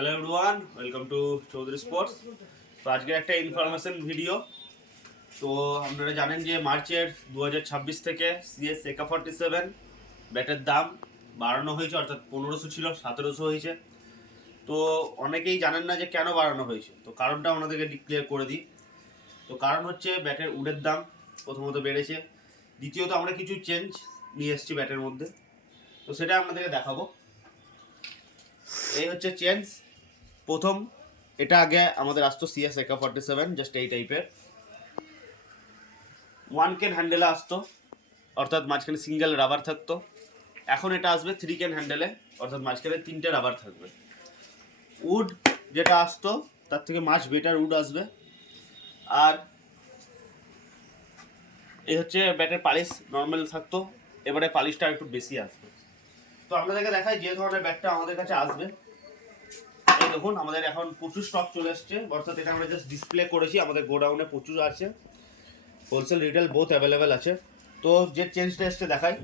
Hello everyone, welcome to Chowdhury sports. তো আজকে একটা ইনফরমেশন ভিডিও। তো আপনারা জানেন যে মার্চের 2026 থেকে সিএস AK-47 ব্যাটের দাম বাড়ানো হয়েছে, অর্থাৎ 1500 ছিল 1700 হয়েছে। তো অনেকেই জানেন না যে কেন বাড়ানো হয়েছে, তো কারণটা আপনাদেরকে ডিক্লেয়ার করে দিই। তো কারণ হচ্ছে ব্যাটের উডের দাম প্রথমত বেড়েছে, দ্বিতীয়ত আমরা কিছু চেঞ্জ নিয়ে এসেছি ব্যাটের মধ্যে, তো সেটা আপনাদেরকে দেখাবো। এই হচ্ছে চেঞ্জ। প্রথম, এটা আগে আমাদের আসতো সিএস AK-47 জাস্ট এই টাইপের 1 ক্যান হ্যান্ডেলে আসতো, অর্থাৎ মাঝখানে সিঙ্গেল রাবার থাকতো। এখন এটা আসবে 3 ক্যান হ্যান্ডেলে, অর্থাৎ মাঝখানে 3টে রাবার থাকবে। উড যেটা আসতো তার থেকে মাছ বেটার উড আসবে। আর এই হচ্ছে ব্যাটের পালিশ নর্মাল থাকতো, এবারে পালিশটা একটু বেশি আসবে। তো আপনাদেরকে দেখাই যে ধরনের ব্যাটটা আমাদের কাছে আসবে। এই দেখুন, আমাদের এখন প্রচুর স্টক চলে এসছে, অর্থাৎ এটা আমরা জাস্ট ডিসপ্লে করেছি, আমাদের গোডাউনে প্রচুর আছে, হোলসেল রিটেল বোথ অ্যাভেলেবেল আছে। তো যে চেঞ্জটা এসছে দেখাই।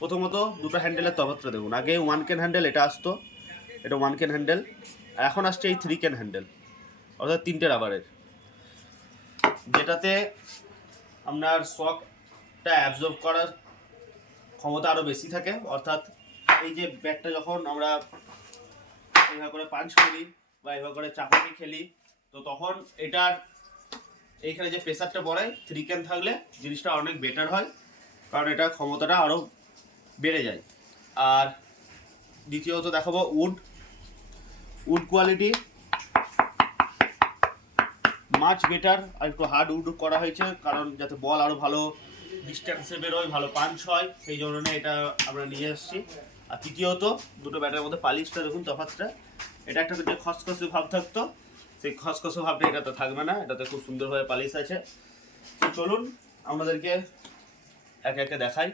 প্রথমত দুটো হ্যান্ডেলের তফাৎটা দেখুন। আগে 1 ক্যান হ্যান্ডেল এটা আসতো, এটা 1 ক্যান হ্যান্ডেল, আর এখন আসছে এই 3 ক্যান হ্যান্ডেল, অর্থাৎ 3টে রাবারের, যেটাতে আপনার শকটা অ্যাবজর্ব করার ক্ষমতা আরও বেশি থাকে। অর্থাৎ এই যে ব্যাটটা যখন আমরা এইভাবে করে পাঞ্চ করি বা এইভাবে করে চাপাতি খেলি, তো তখন এটার এইখানে যে প্রেসারটা পড়ে 3 ক্যান থাকলে জিনিসটা অনেক বেটার হয়, কারণ এটা ক্ষমতাটা আরও বেড়ে যায়। আর দ্বিতীয়ত দেখাবো উড কোয়ালিটি মাচ বেটার, আর একটু হার্ড উড করা হয়েছে, কারণ যাতে বল আরও ভালো ডিস্টেন্সে বেরোয়, ভালো পাঞ্চ হয়, সেই জন্য এটা আমরা নিয়ে এসেছি। আর তৃতীয়ত দুটো ব্যাটের মধ্যে পালিশটা দেখুন তফাৎটা। এটা একটা যে খসখসে ভাব থাকতো, সেই খসখসে ভাবটা এটাতে থাকবে না, এটাতে খুব সুন্দরভাবে পালিশ আছে। তো চলুন আমাদেরকে একে একে দেখাই।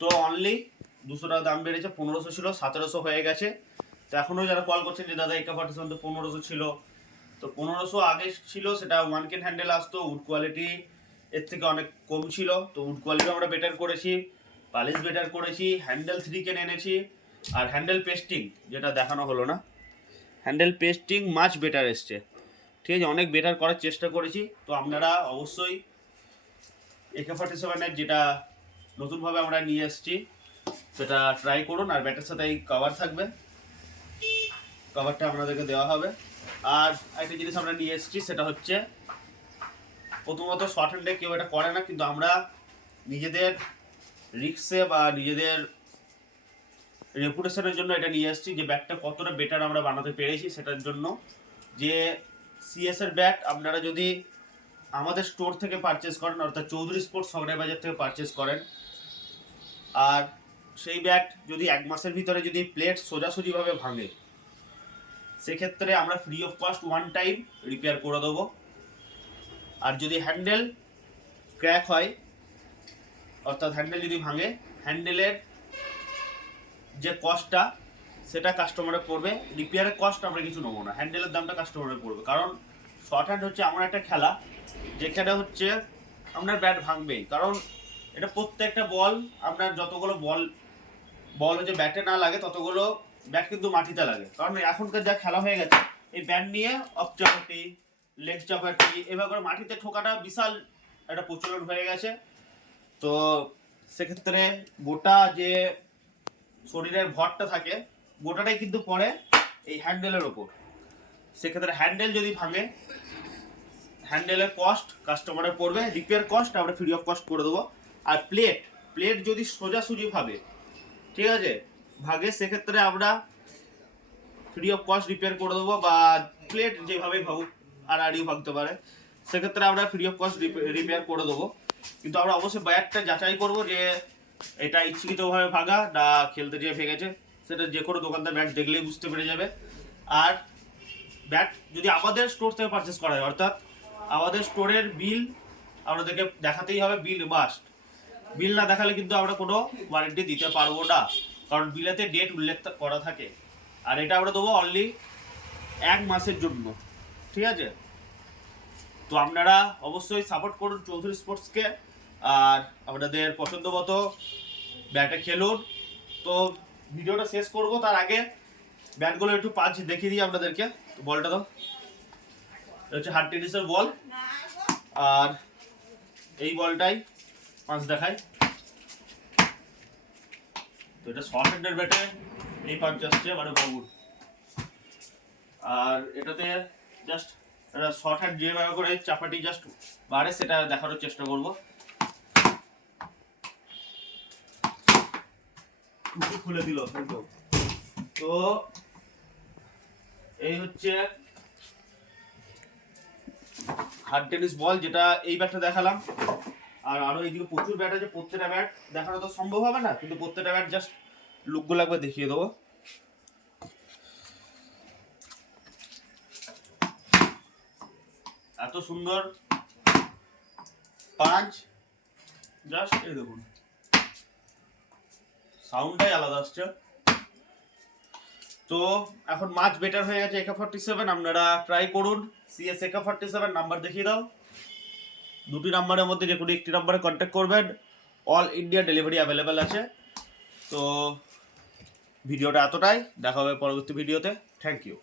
তো অনলি 200 টাকা দাম বেড়েছে, 1500 ছিল 1700 হয়ে গেছে। তো এখনও যারা কল করছেন যে দাদা AK-47 তো 1500 ছিল, তো 1500 আগে ছিল, সেটা 1 ক্যান হ্যান্ডেল আসতো, উড কোয়ালিটি এর থেকে অনেক কম ছিল। তো উড কোয়ালিটি আমরা বেটার করেছি, পালিশ বেটার করেছি, হ্যান্ডেল 3 ক্যান এনেছি, আর হ্যান্ডেল পেস্টিং যেটা দেখানো হলো না, হ্যান্ডেল পেস্টিং মাছ বেটার এসছে, ঠিক আছে, অনেক বেটার করার চেষ্টা করেছি। তো আপনারা অবশ্যই AK-47 এর যেটা নতুনভাবে আমরা নিয়ে এসেছি সেটা ট্রাই করুন। আর ব্যাটের সাথে এই কভার থাকবে, কভারটা আপনাদেরকে দেওয়া হবে। আর একটা জিনিস আমরা নিয়ে এসেছি, সেটা হচ্ছে প্রথমত শর্ট হ্যান্ডে কেউ এটা করে না, কিন্তু আমরা নিজেদের রিক্সে বা নিজেদের রেপুটেশনের জন্য এটা নিয়ে এসেছি, যে ব্যাটটা কতটা বেটার আমরা বানাতে পেরেছি সেটার জন্য। যে সিএস এর ব্যাট আপনারা যদি আমাদের স্টোর থেকে পারচেস করেন, অর্থাৎ চৌধুরী স্পোর্টস সগড়াই বাজার থেকে পারচেস করেন, আর সেই ব্যাট যদি 1 মাসের ভিতরে যদি প্লেট সোজাসুজিভাবে ভাঙে, সেক্ষেত্রে আমরা free of cost 1 time repair করে দেবো। আর যদি হ্যান্ডেল ক্র্যাক হয়, অর্থাৎ হ্যান্ডেল যদি ভাঙে, হ্যান্ডেলের যে কস্টটা সেটা কাস্টমারের পড়বে, রিপেয়ারের কস্ট আমরা কিছু নেবো না, হ্যান্ডেলের দামটা কাস্টমারের পড়বে। কারণ শর্ট হ্যান্ড হচ্ছে এমন একটা খেলা যেখানে হচ্ছে আপনার ব্যাট ভাঙবেই, কারণ এটা প্রত্যেকটা বল, আপনার যতগুলো বল হচ্ছে ব্যাটে না লাগে ততগুলো ব্যাট কিন্তু মাটিতে লাগে। কারণ এখনকার যা খেলা হয়ে গেছে, এই ব্যাট নিয়ে অফ চাপাটি, লেগ চাপাটি, এভাবে করে মাটিতে ঠোকাটা বিশাল একটা প্রচলন হয়ে গেছে। তো সেক্ষেত্রে গোটা যে শরীরের ভরটা থাকে গোটাটাই কিন্তু পড়ে এই হ্যান্ডেলের ওপর। সেক্ষেত্রে হ্যান্ডেল যদি ভাঙে, হ্যান্ডেলের কস্ট কাস্টমারের পড়বে, রিপেয়ার কস্ট আমরা ফ্রি অফ কস্ট করে দেবো। আর প্লেট যদি সোজাসুজিভাবে, ঠিক আছে, ভাগে, সেক্ষেত্রে আমরা ফ্রি অফ কস্ট রিপেয়ার করে দেবো, বা প্লেট যেভাবেই ভাবুক, আর আড়িও ভাগতে পারে, সেক্ষেত্রে আমরা ফ্রি অফ কস্ট রিপেয়ার করে দেবো। কিন্তু আমরা অবশ্যই ব্যাটটা যাচাই করবো যে এটা ইচ্ছাকৃতভাবে ভাগা না খেলতে যেয়ে ভেঙেছে, সেটা যে কোনো দোকানদার ব্যাট দেখলেই বুঝতে পেরে যাবে। আর ব্যাট যদি আমাদের স্টোর থেকে পারচেস করা হয়, অর্থাৎ আমাদের স্টোরের বিল আপনাদেরকে দেখাতেই হবে, বিল না দেখালে কিন্তু আমরা কোনো ওয়ারেন্টি দিতে পারবো না, কারণ বিলেতে ডেট উল্লেখ করা থাকে। আর এটা আমরা দেবো অনলি 1 মাসের জন্য, ঠিক আছে। তো আপনারা অবশ্যই সাপোর্ট করুন চৌধুরী স্পোর্টসকে, আর আপনাদের পছন্দ মতো ব্যাটে খেলুন। তো ভিডিওটা শেষ করব তার আগে ব্যাটগুলো একটু পাঁচ দেখিয়ে দিই আপনাদেরকে। বলটা দাও। এটা হচ্ছে হার্ড টেনিসের বল, আর এই বলটাই পাঁচ দেখায়। তো এটা শর্ট হ্যান্ডের ব্যাটে এই পাঁচ আসছে মানে বগুড়। আর এটাতে জাস্ট শর্ট হ্যান্ড যেভাবে করে চাপাটি জাস্ট বাড়ে সেটা দেখানোর চেষ্টা করব। খুলে দিল তো এই হচ্ছে হার্ড টেনিস বল, যেটা এই ব্যাটটা দেখালাম। আর আরো এইদিকে প্রচুর ব্যাট আছে, প্রত্যেকটা ব্যাট দেখানো তো সম্ভব হবে না, কিন্তু প্রত্যেকটা ব্যাট জাস্ট লুকগুলো একবার দেখিয়ে দেবো। এত সুন্দর পাঁচ, জাস্ট এই দেখুন সাউন্ডটাই আলাদা আসছে। তো এখন মাছ বেটার হয়ে গেছে AK-47, আপনারা ট্রাই করুন। CS AK-47 নাম্বার দেখিয়ে দাও। দুটি নাম্বারের মধ্যে যে কোনো একটি নাম্বারে কন্ট্যাক্ট করবেন, অল ইন্ডিয়া ডেলিভারি অ্যাভেলেবেল আছে। তো ভিডিওটা এতটাই, দেখা হবে পরবর্তী ভিডিওতে। Thank you.